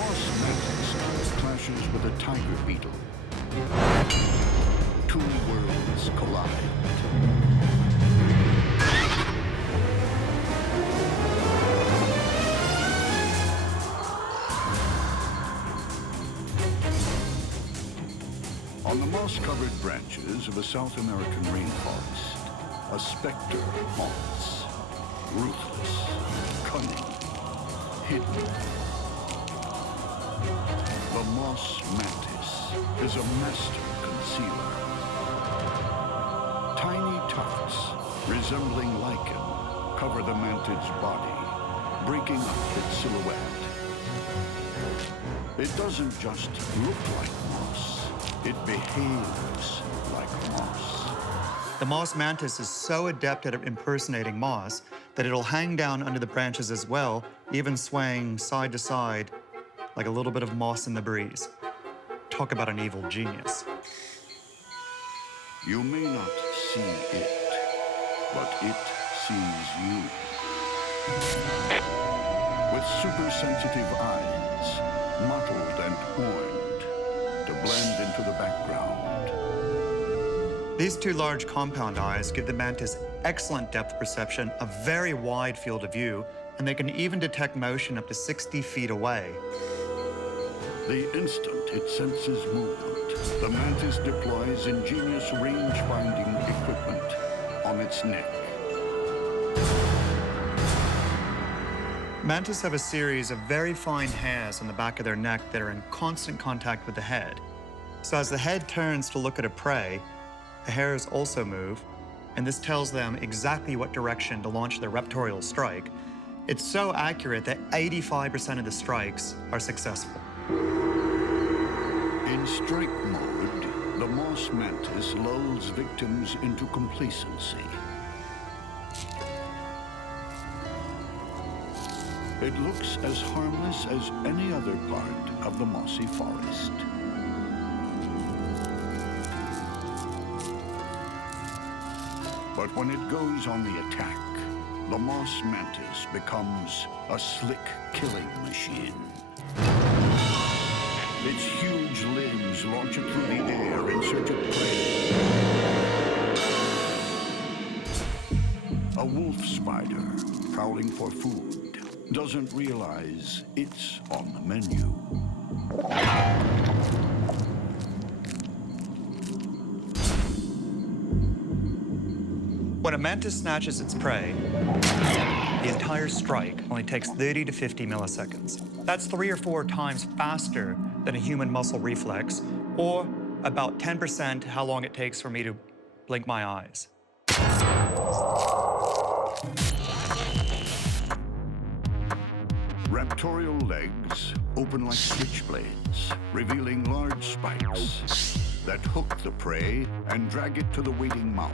moss mantis clashes with a tiger beetle. Two worlds collide. On the moss-covered branches of a South American rainforest, a specter haunts. Ruthless, cunning, hidden. The moss mantis is a master concealer. Tiny tufts, resembling lichen, cover the mantis' body, breaking up its silhouette. It doesn't just look like moss. It behaves like moss. The moss mantis is so adept at impersonating moss that it'll hang down under the branches as well, even swaying side to side like a little bit of moss in the breeze. Talk about an evil genius. You may not see it, but it sees you. With super-sensitive eyes, mottled and horned, to blend into the background. These two large compound eyes give the mantis excellent depth perception, a very wide field of view, and they can even detect motion up to 60 feet away. The instant it senses movement, the mantis deploys ingenious range-finding equipment on its neck. Mantis have a series of very fine hairs on the back of their neck that are in constant contact with the head. So as the head turns to look at a prey, the hairs also move, and this tells them exactly what direction to launch their raptorial strike. It's so accurate that 85% of the strikes are successful. In strike mode, the moss mantis lulls victims into complacency. It looks as harmless as any other part of the mossy forest. But when it goes on the attack, the moss mantis becomes a slick killing machine. Its huge limbs launch it through the air in search of prey. A wolf spider, prowling for food, doesn't realize it's on the menu. When a mantis snatches its prey, the entire strike only takes 30 to 50 milliseconds. That's 3 or 4 times faster than a human muscle reflex, or about 10% how long it takes for me to blink my eyes. Raptorial legs open like switchblades, revealing large spikes that hook the prey and drag it to the waiting mouth.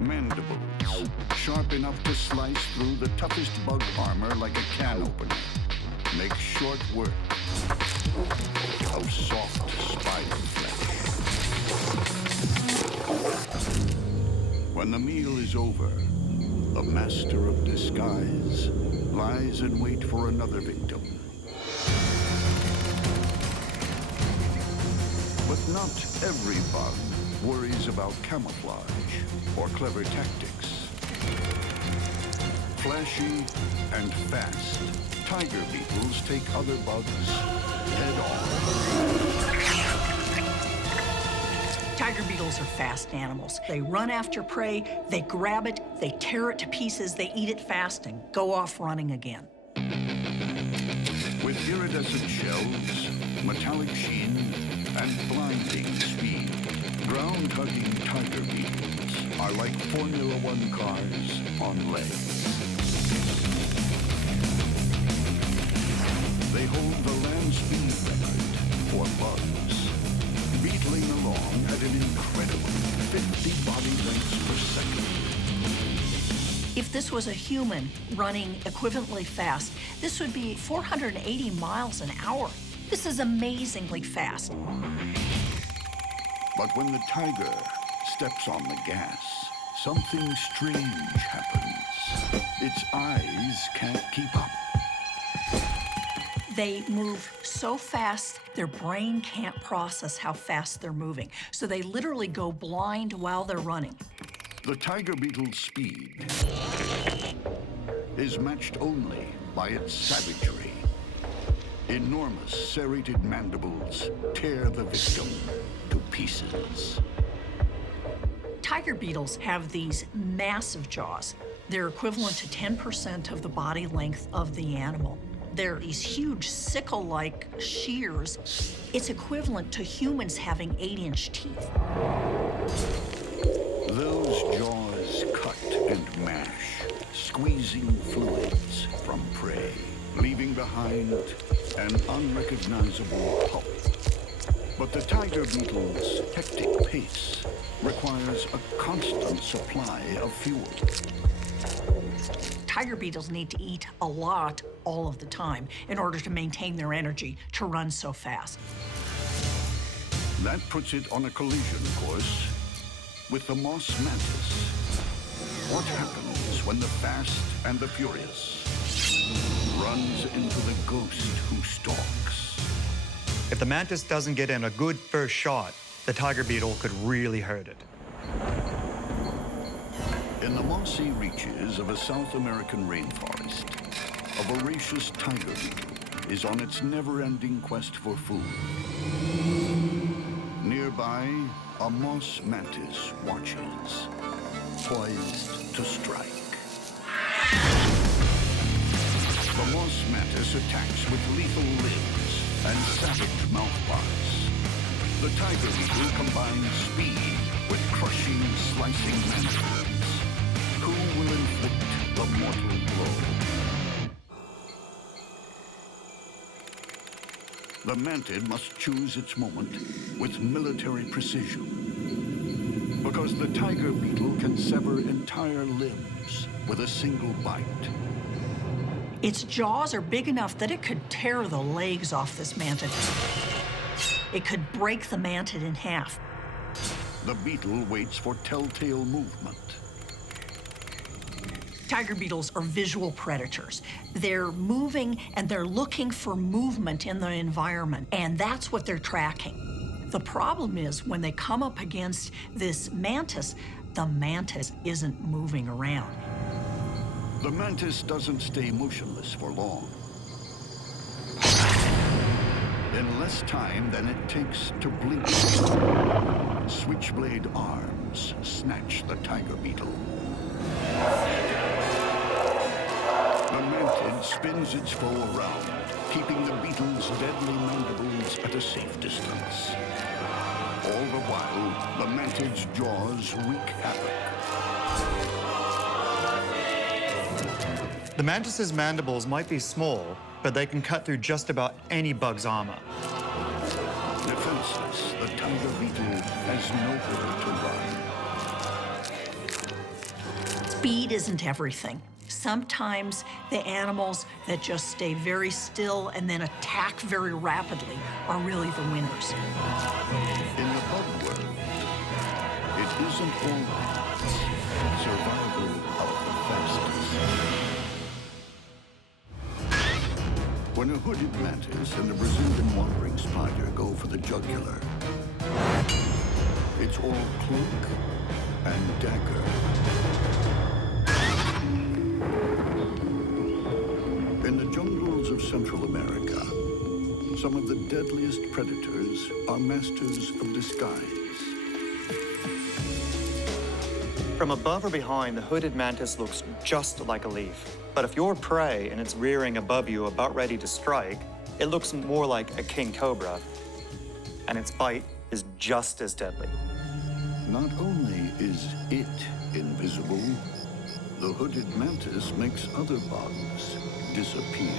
Mandibles, sharp enough to slice through the toughest bug armor like a can opener, make short work of soft spider flesh. When the meal is over, the master of disguise lies in wait for another victim. But not every bug worries about camouflage or clever tactics. Flashy and fast, tiger beetles take other bugs head on. Tiger beetles are fast animals. They run after prey, they grab it, they tear it to pieces, they eat it fast and go off running again. With iridescent shells, metallic sheen, and blinding speed, ground-hugging tiger beetles are like Formula One cars on legs. They hold the land speed record for bugs, beetling along at an incredible 50 body lengths per second. If this was a human running equivalently fast, this would be 480 miles an hour. This is amazingly fast. But when the tiger steps on the gas, something strange happens. Its eyes can't keep up. They move so fast, their brain can't process how fast they're moving. So they literally go blind while they're running. The tiger beetle's speed is matched only by its savagery. Enormous serrated mandibles tear the victim to pieces. Tiger beetles have these massive jaws. They're equivalent to 10% of the body length of the animal. They're these huge sickle-like shears. It's equivalent to humans having 8-inch teeth. Those jaws cut and mash, squeezing fluids from prey, leaving behind an unrecognizable pulp. But the tiger beetle's hectic pace requires a constant supply of fuel. Tiger beetles need to eat a lot all of the time in order to maintain their energy to run so fast. That puts it on a collision course with the moss mantis. What happens when the fast and the furious runs into the ghost who stalks? If the mantis doesn't get in a good first shot, the tiger beetle could really hurt it. In the mossy reaches of a South American rainforest, a voracious tiger beetle is on its never-ending quest for food. Nearby, a moss mantis watches, poised to strike. The moss mantis attacks with lethal limbs and savage mouthparts. The tiger beetle combines speed with crushing, slicing mandibles. Who will inflict the mortal blow? The mantid must choose its moment with military precision, because the tiger beetle can sever entire limbs with a single bite. Its jaws are big enough that it could tear the legs off this mantid. It could break the mantid in half. The beetle waits for telltale movement. Tiger beetles are visual predators. They're moving and they're looking for movement in the environment, and that's what they're tracking. The problem is when they come up against this mantis, the mantis isn't moving around. The mantis doesn't stay motionless for long. In less time than it takes to blink, switchblade arms snatch the tiger beetle. The mantid spins its foe around, keeping the beetle's deadly mandibles at a safe distance. All the while, the mantid's jaws wreak havoc. The mantis's mandibles might be small, but they can cut through just about any bug's armor. Defenseless, the tiger beetle has nowhere to run. Speed isn't everything. Sometimes the animals that just stay very still and then attack very rapidly are really the winners. In the bug world, it isn't always survival of the fastest. When a hooded mantis and a Brazilian wandering spider go for the jugular, it's all cloak and dagger. In the jungles of Central America, some of the deadliest predators are masters of disguise. From above or behind, the hooded mantis looks just like a leaf. But if you're prey and it's rearing above you about ready to strike, it looks more like a king cobra, and its bite is just as deadly. Not only is it invisible, the hooded mantis makes other bugs disappear.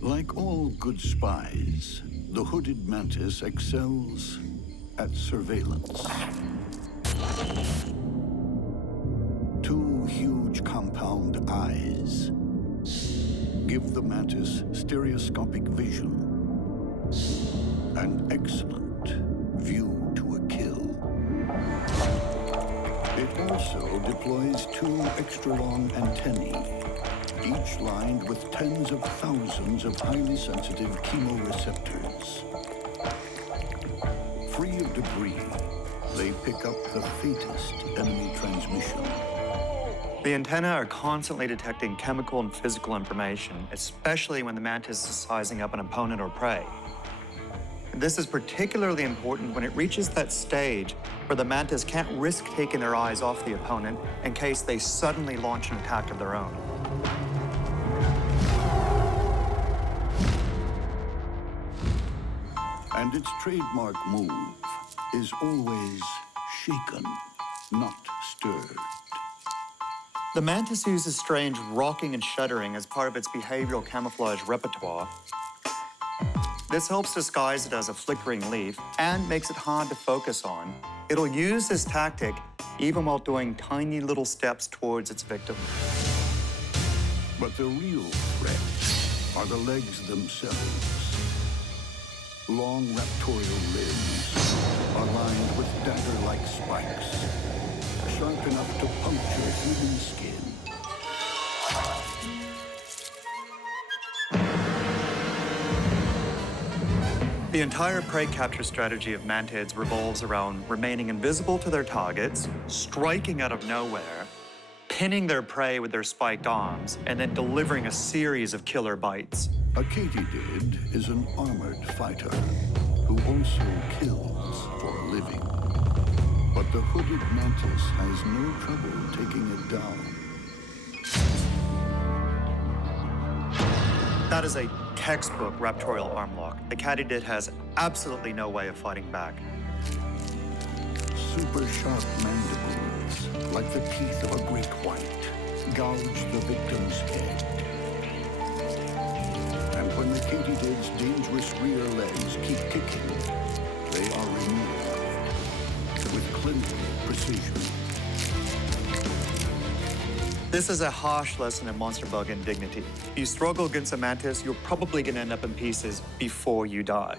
Like all good spies, the hooded mantis excels at surveillance. Two huge compound eyes give the mantis stereoscopic vision, an excellent view to a kill. It also deploys 2 extra-long antennae, each lined with tens of thousands of highly sensitive chemoreceptors. Free of debris, they pick up the faintest enemy transmission. The antennae are constantly detecting chemical and physical information, especially when the mantis is sizing up an opponent or prey. This is particularly important when it reaches that stage where the mantis can't risk taking their eyes off the opponent in case they suddenly launch an attack of their own. And its trademark move is always shaken, not stirred. The mantis uses strange rocking and shuddering as part of its behavioral camouflage repertoire. This helps disguise it as a flickering leaf and makes it hard to focus on. It'll use this tactic even while doing tiny little steps towards its victim. But the real threat are the legs themselves. Long raptorial limbs are lined with dagger-like spikes, sharp enough to puncture human skin. The entire prey capture strategy of mantids revolves around remaining invisible to their targets, striking out of nowhere, pinning their prey with their spiked arms, and then delivering a series of killer bites. A katydid is an armored fighter who also kills for a living. But the hooded mantis has no trouble taking it down. That is a textbook Raptorial arm lock. The katydid has absolutely no way of fighting back. Super sharp mandibles, like the teeth of a great white, gouge the victim's head. And when the katydid's dangerous rear legs keep kicking, they are removed with clinical precision. This is a harsh lesson in monster bug indignity. If you struggle against a mantis, you're probably gonna end up in pieces before you die.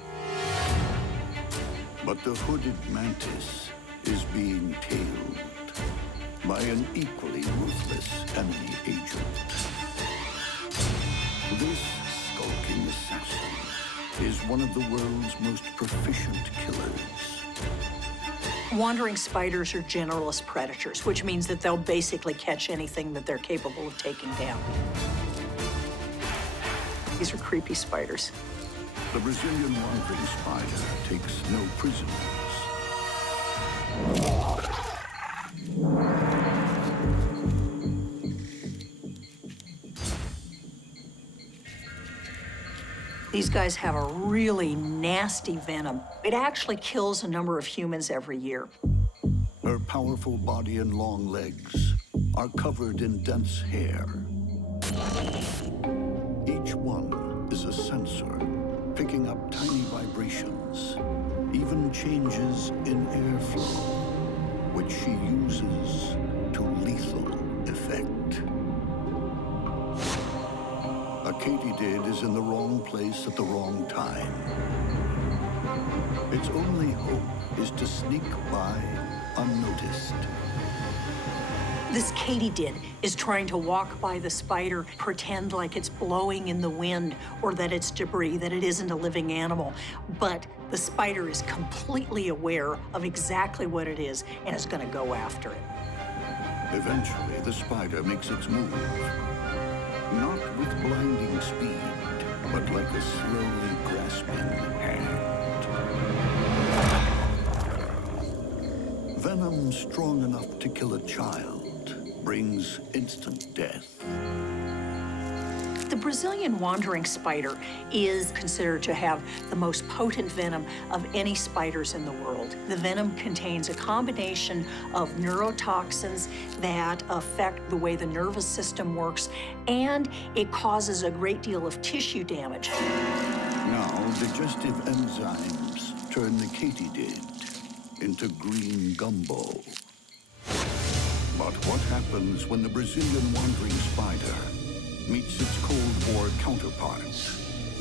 But the hooded mantis is being tailed by an equally ruthless enemy agent. This skulking assassin is one of the world's most proficient killers. Wandering spiders are generalist predators, which means that they'll basically catch anything that they're capable of taking down. These are creepy spiders. The Brazilian wandering spider takes no prisoners. These guys have a really nasty venom. It actually kills a number of humans every year. Her powerful body and long legs are covered in dense hair. Each one is a sensor, picking up tiny vibrations, even changes in airflow, which she uses to lethal effect. A katydid is in the wrong place at the wrong time. Its only hope is to sneak by unnoticed. This katydid is trying to walk by the spider, pretend like it's blowing in the wind or that it's debris, that it isn't a living animal. But the spider is completely aware of exactly what it is and is going to go after it. Eventually, the spider makes its move. Not with blinding speed, but like a slowly grasping hand. Venom strong enough to kill a child brings instant death. The Brazilian wandering spider is considered to have the most potent venom of any spiders in the world. The venom contains a combination of neurotoxins that affect the way the nervous system works, and it causes a great deal of tissue damage. Now, digestive enzymes turn the katydid into green gumbo. But what happens when the Brazilian wandering spider meets its Cold War counterpart,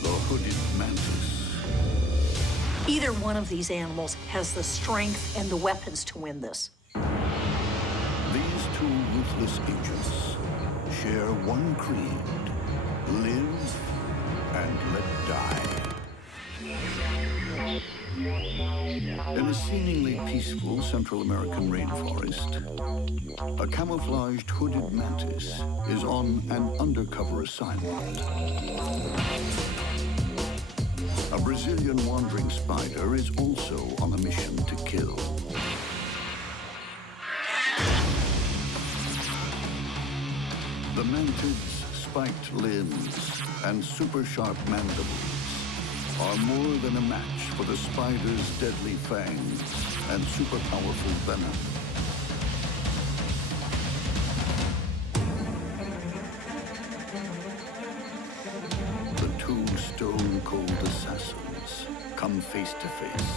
the hooded mantis? Either one of these animals has the strength and the weapons to win this. These two ruthless agents share one creed: live and let die. In a seemingly peaceful Central American rainforest, a camouflaged hooded mantis is on an undercover assignment. A Brazilian wandering spider is also on a mission to kill. The mantis' spiked limbs and super sharp mandibles are more than a match for the spider's deadly fangs and super powerful venom. The two stone-cold assassins come face to face.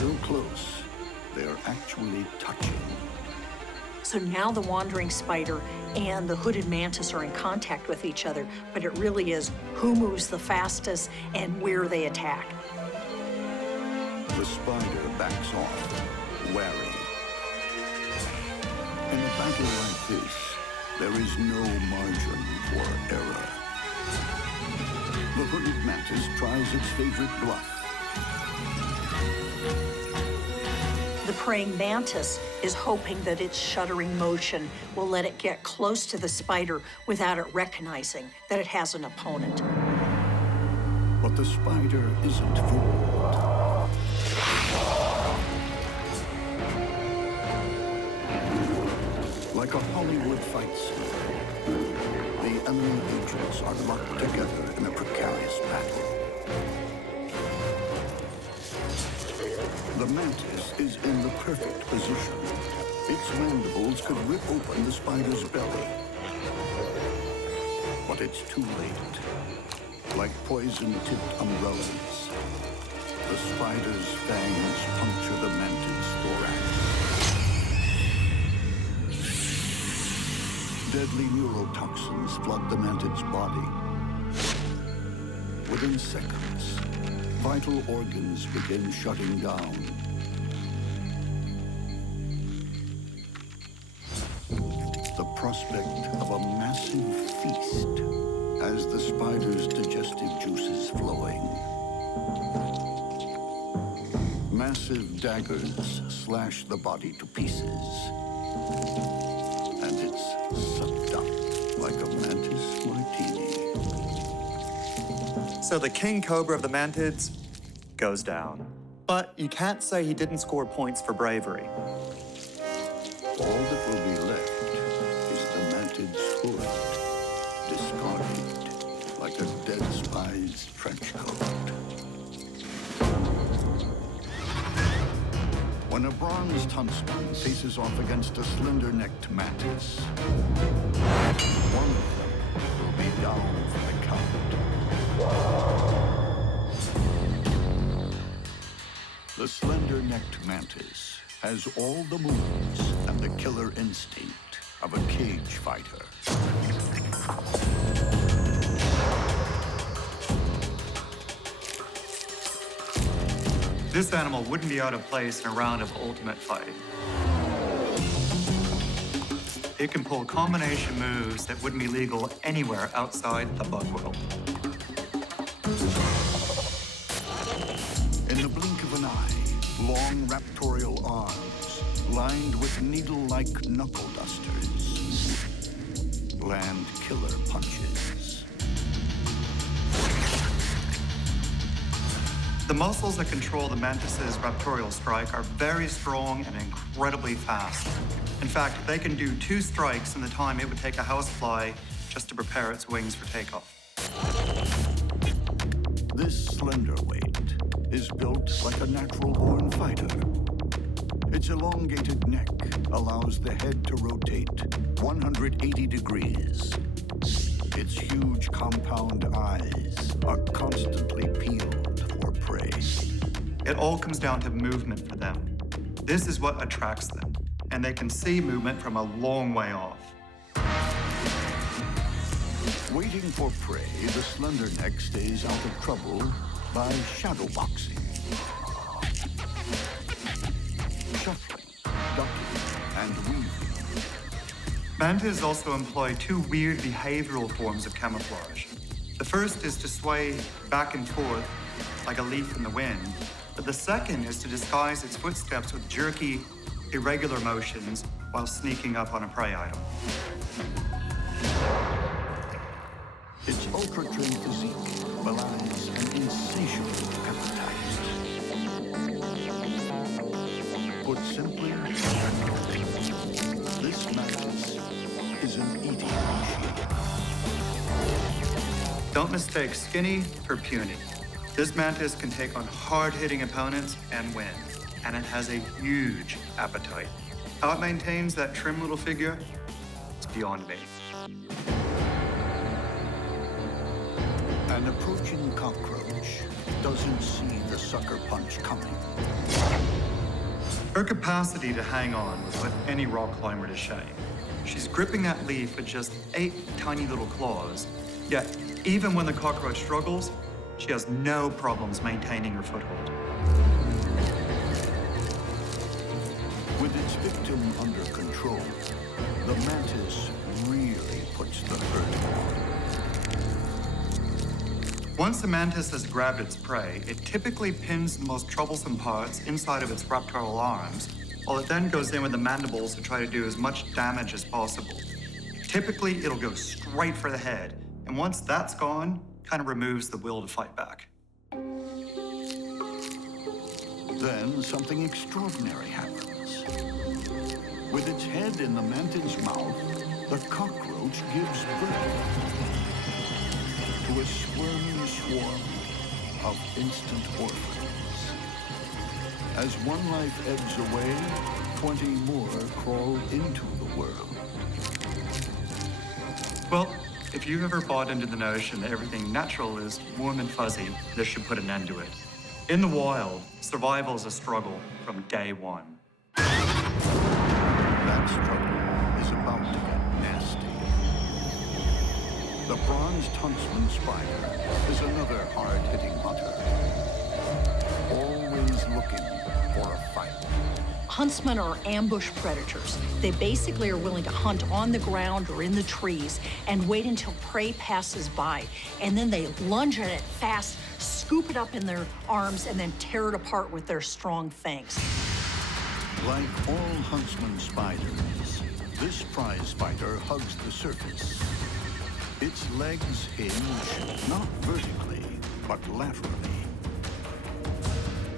So close, they are actually touching. So now the wandering spider and the hooded mantis are in contact with each other, but it really is who moves the fastest and where they attack. The spider backs off, wary. In a battle like this, there is no margin for error. The hooded mantis tries its favorite bluff. The praying mantis is hoping that its shuddering motion will let it get close to the spider without it recognizing that it has an opponent. But the spider isn't fooled. Like a Hollywood fight scene, the enemy agents are locked together in a precarious battle. The mantis is in the perfect position. Its mandibles could rip open the spider's belly. But it's too late. Like poison-tipped umbrellas, the spider's fangs puncture the mantis' thorax. Deadly neurotoxins flood the mantis' body. Within seconds, vital organs begin shutting down. The prospect of a massive feast has the spider's digestive juices flowing. Massive daggers slash the body to pieces. And it's sucked up like a mantis martini. So the king cobra of the mantids goes down. But you can't say he didn't score points for bravery. All that will be left is the mantid's hood, discarded like a dead spy's trench coat. When a bronzed huntsman faces off against a slender-necked mantis, one of them will be down for the count. The slender-necked mantis has all the moves and the killer instinct of a cage fighter. This animal wouldn't be out of place in a round of ultimate fight. It can pull combination moves that wouldn't be legal anywhere outside the bug world. In the blink of an eye, long raptorial arms, lined with needle-like knuckle dusters, land killer punches. The muscles that control the mantis's raptorial strike are very strong and incredibly fast. In fact, they can do 2 strikes in the time it would take a housefly just to prepare its wings for takeoff. This slender weight is built like a natural-born fighter. Its elongated neck allows the head to rotate 180 degrees. Its huge compound eyes are constantly peeled for prey. It all comes down to movement for them. This is what attracts them, and they can see movement from a long way off. Waiting for prey, the Slenderneck stays out of trouble by shadowboxing, shuffling, ducking, and weaving. Mantis also employ two weird behavioral forms of camouflage. The first is to sway back and forth like a leaf in the wind, but the second is to disguise its footsteps with jerky, irregular motions while sneaking up on a prey item. Its ultra-trim physique belies an insatiable appetite. Put simply, this mantis is an eating machine. Don't mistake skinny for puny. This mantis can take on hard-hitting opponents and win, and it has a huge appetite. How it maintains that trim little figure, it's beyond me. An approaching cockroach doesn't see the sucker punch coming. Her capacity to hang on would put any rock climber to shame. She's gripping that leaf with just 8 tiny little claws, yet even when the cockroach struggles, she has no problems maintaining her foothold. With its victim under control, the mantis really puts the hurt on. Once the mantis has grabbed its prey, it typically pins the most troublesome parts inside of its raptorial arms, while it then goes in with the mandibles to try to do as much damage as possible. Typically, it'll go straight for the head, and once that's gone, kind of removes the will to fight back. Then something extraordinary happens. With its head in the mantis mouth, the cockroach gives birth to a squirming swarm of instant orphans. As one life ebbs away, 20 more crawl into the world. Well, if you've ever bought into the notion that everything natural is warm and fuzzy, this should put an end to it. In the wild, survival is a struggle from day one. That struggle is about to get nasty. The bronzed Huntsman spider is another hard-hitting hunter, always looking for a fight. Huntsmen are ambush predators. They basically are willing to hunt on the ground or in the trees and wait until prey passes by. And then they lunge at it fast, scoop it up in their arms, and then tear it apart with their strong fangs. Like all huntsman spiders, this prize spider hugs the surface. Its legs hinge not vertically, but laterally.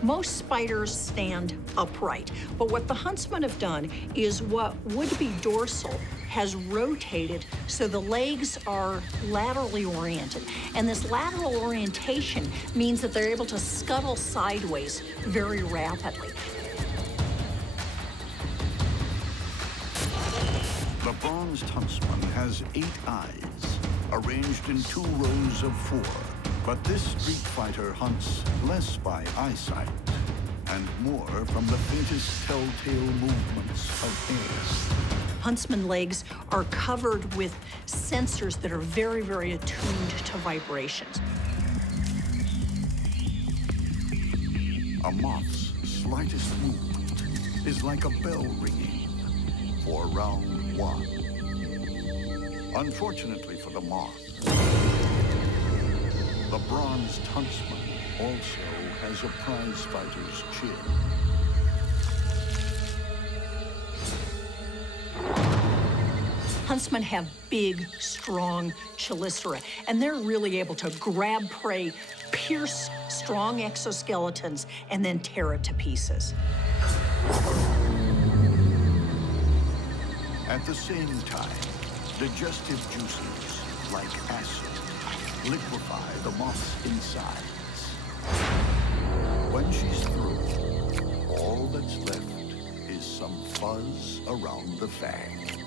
Most spiders stand upright, but what the huntsmen have done is what would be dorsal has rotated so the legs are laterally oriented. And this lateral orientation means that they're able to scuttle sideways very rapidly. The bronzed huntsman has 8 eyes, arranged in 2 rows of 4. But this street fighter hunts less by eyesight and more from the faintest telltale movements of air. Huntsman legs are covered with sensors that are very, very attuned to vibrations. A moth's slightest movement is like a bell ringing for round 1. Unfortunately for the moth, the bronzed huntsman also has a prize fighter's chin. Huntsmen have big, strong chelicera, and they're really able to grab prey, pierce strong exoskeletons, and then tear it to pieces. At the same time, digestive juices, like acid, liquefy the moth's insides. When she's through, all that's left is some fuzz around the fangs.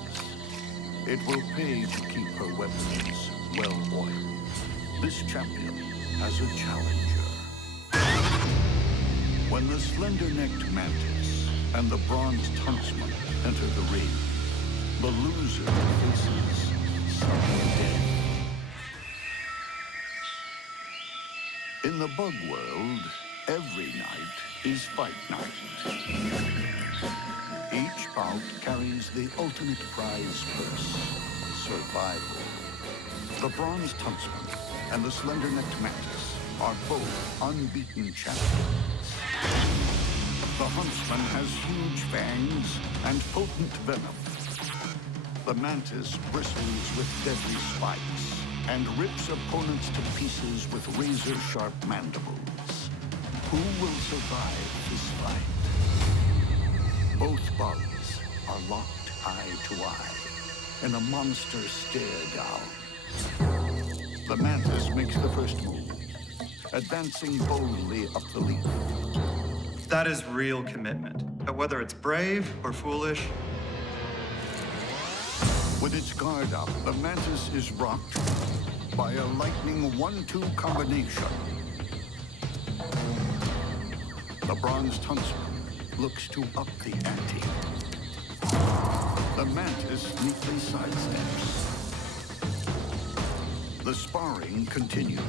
It will pay to keep her weapons well-oiled. This champion has a challenger. When the Slendernecked Mantis and the bronzed Huntsman enter the ring, the loser faces sudden death. In the bug world, every night is fight night. Each about carries the ultimate prize purse, survival. The bronze Huntsman and the Slendernecked Mantis are both unbeaten champions. The Huntsman has huge fangs and potent venom. The Mantis bristles with deadly spikes and rips opponents to pieces with razor-sharp mandibles. Who will survive this fight? Both bugs are locked eye to eye in a monster stare down. The Mantis makes the first move, advancing boldly up the leaf. That is real commitment. But whether it's brave or foolish, With its guard up, the Mantis is rocked by a lightning 1-2 combination. The bronzed Huntsman looks to up the ante. The Mantis neatly sidesteps. The sparring continues.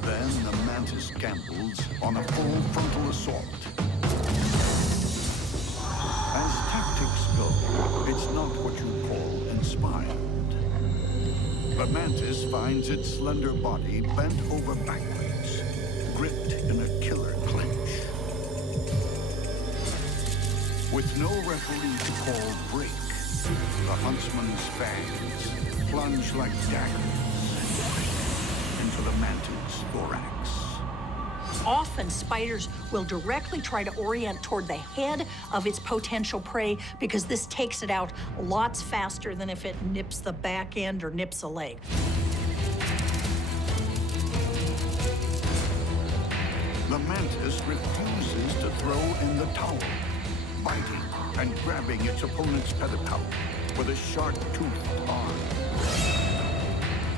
Then the Mantis gambles on a full frontal assault. As tactics go, it's not what you call inspired. The Mantis finds its slender body bent over backwards, gripped in a killer clinch. With no referee to call break, the Huntsman's fangs plunge like daggers into the Mantis' thorax. Often, spiders will directly try to orient toward the head of its potential prey because this takes it out lots faster than if it nips the back end or nips a leg. The Mantis refuses to throw in the towel, biting and grabbing its opponent's pedipalp with a sharp-toothed arm.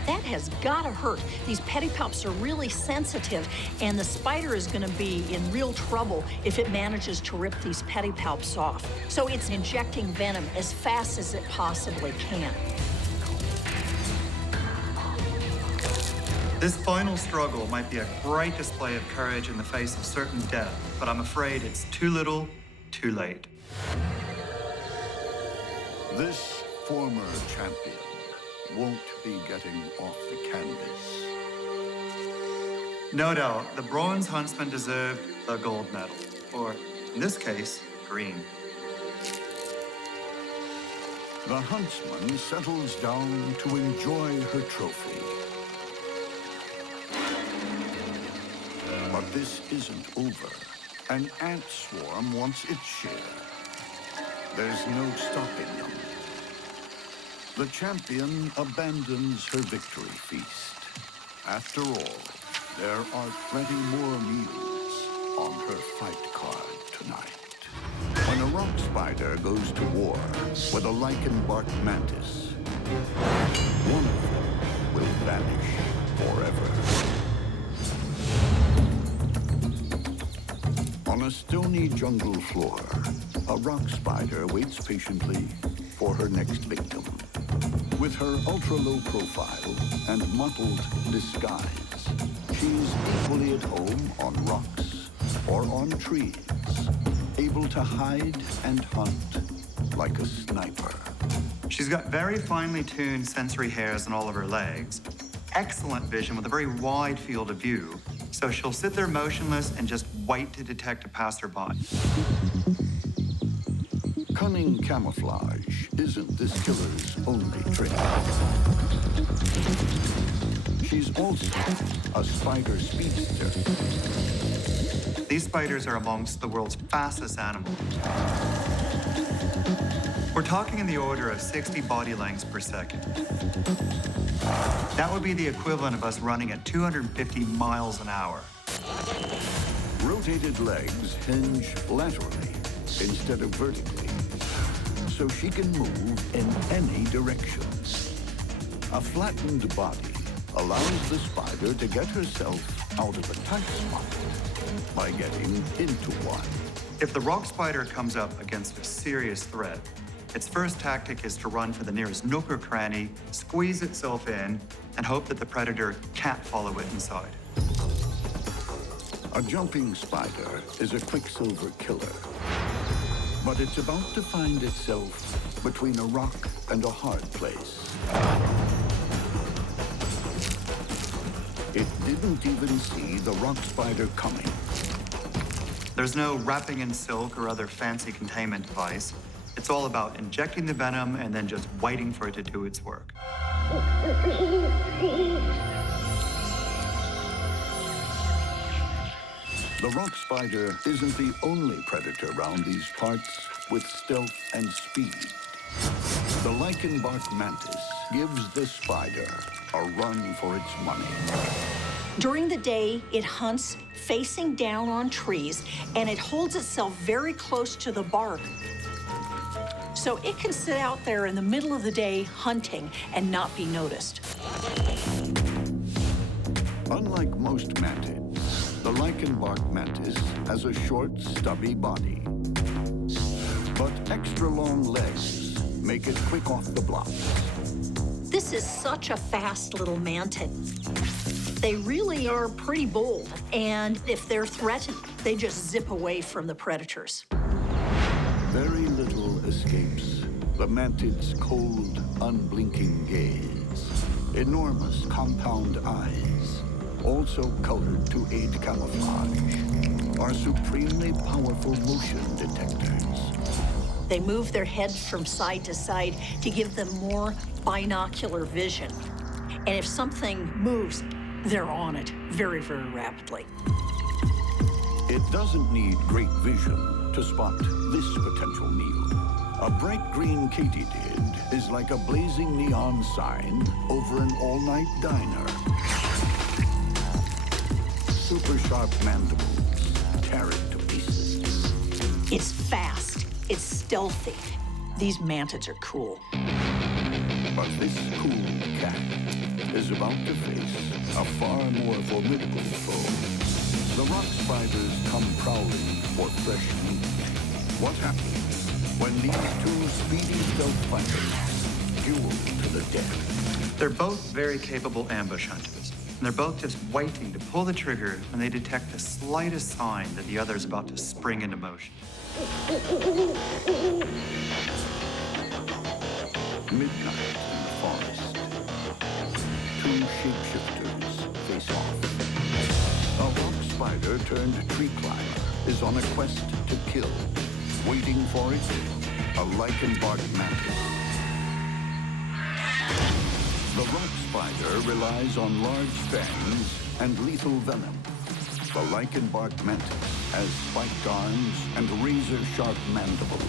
That has gotta hurt. These pedipalps are really sensitive, and the spider is gonna be in real trouble if it manages to rip these pedipalps off. So it's injecting venom as fast as it possibly can. this final struggle might be a great display of courage in the face of certain death, but I'm afraid it's too little, too late. This former champion won't be getting off the canvas. No doubt, the bronze Huntsman deserved the gold medal, or in this case, green. The Huntsman settles down to enjoy her trophy. But this isn't over. An ant swarm wants its share. There's no stopping them. The champion abandons her victory feast. After all, there are plenty more meals on her fight card tonight. When a rock spider goes to war with a lichen-barked mantis, one of them will vanish forever. On a stony jungle floor, a rock spider waits patiently for her next victim. With her ultra-low profile and mottled disguise, she's equally at home on rocks or on trees, able to hide and hunt like a sniper. She's got very finely tuned sensory hairs on all of her legs, excellent vision with a very wide field of view, so she'll sit there motionless and just wait to detect a passerby. Cunning camouflage isn't this killer's only trick. She's also a spider speedster. These spiders are amongst the world's fastest animals. We're talking in the order of 60 body lengths per second. That would be the equivalent of us running at 250 miles an hour. Rotated legs hinge laterally instead of vertically, so she can move in any direction. A flattened body allows the spider to get herself out of a tight spot by getting into one. If the rock spider comes up against a serious threat, its first tactic is to run for the nearest nook or cranny, squeeze itself in, and hope that the predator can't follow it inside. A jumping spider is a quicksilver killer. But it's about to find itself between a rock and a hard place. It didn't even see the rock spider coming. There's no wrapping in silk or other fancy containment device. It's all about injecting the venom and then just waiting for it to do its work. The rock spider isn't the only predator around these parts with stealth and speed. The lichen bark mantis gives the spider a run for its money. During the day, it hunts facing down on trees, and it holds itself very close to the bark. So it can sit out there in the middle of the day hunting and not be noticed. Unlike most mantids, the lichen bark mantis has a short, stubby body. But extra long legs make it quick off the blocks. This is such a fast little mantid. They really are pretty bold, and if they're threatened, they just zip away from the predators. Very little escapes the mantid's cold, unblinking gaze. Enormous compound eyes, also colored to aid camouflage, are supremely powerful motion detectors. They move their heads from side to side to give them more binocular vision. And if something moves, they're on it very, very rapidly. It doesn't need great vision to spot this potential meal. A bright green katydid is like a blazing neon sign over an all-night diner. Super sharp mandibles tear it to pieces. It's fast, it's stealthy. These mantids are cool. But this cool cat is about to face a far more formidable foe. The rock spiders come prowling for fresh meat. What happens when these two speedy stealth fighters duel to the death? They're both very capable ambush hunters, and they're both just waiting to pull the trigger when they detect the slightest sign that the other is about to spring into motion. Midnight in the forest. Two shapeshifters face off. A rock spider turned tree climber is on a quest to kill. Waiting for it, a lichen bark mantis. The rock spider relies on large fangs and lethal venom. The lichen bark mantis has spiked arms and razor-sharp mandibles.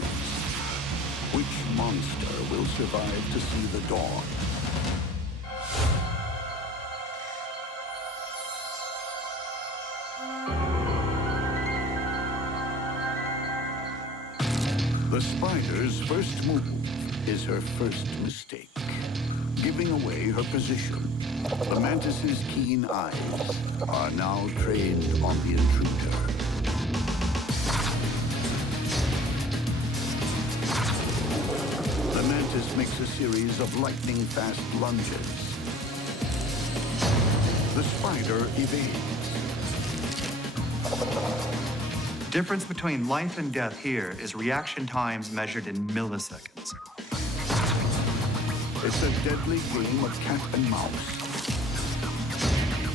Which monster will survive to see the dawn? The spider's first move is her first mistake, giving away her position. The mantis's keen eyes are now trained on the intruder. The mantis makes a series of lightning-fast lunges. The spider evades. The difference between life and death here is reaction times measured in milliseconds. It's a deadly game of cat and mouse,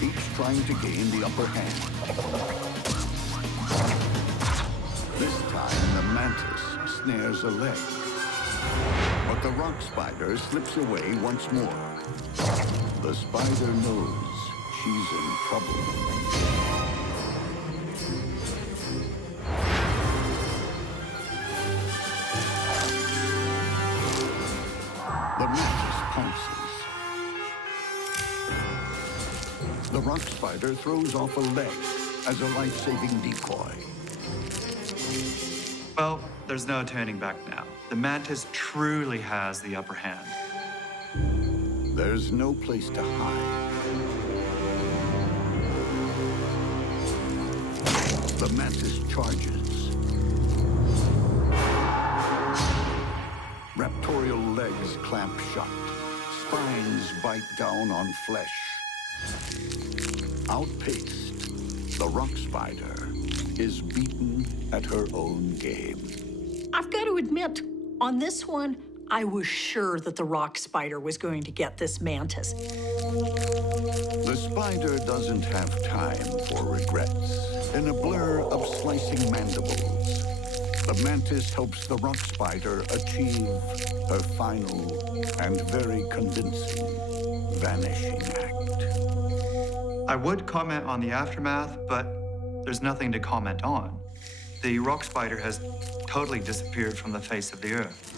each trying to gain the upper hand. This time, the mantis snares a leg, but the rock spider slips away once more. The spider knows she's in trouble. The mantis pounces. The rock spider throws off a leg as a life-saving decoy. Well, there's no turning back now. The mantis truly has the upper hand. There's no place to hide. The mantis charges. Raptorial legs clamp shut. Spines bite down on flesh. Outpaced, the rock spider is beaten at her own game. I've I've got to admit, on this one, I was sure that the rock spider was going to get this mantis. The spider doesn't have time for regrets. In a blur of slicing mandibles, the mantis helps the rock spider achieve her final and very convincing vanishing act. I would comment on the aftermath, but there's nothing to comment on. The rock spider has totally disappeared from the face of the earth.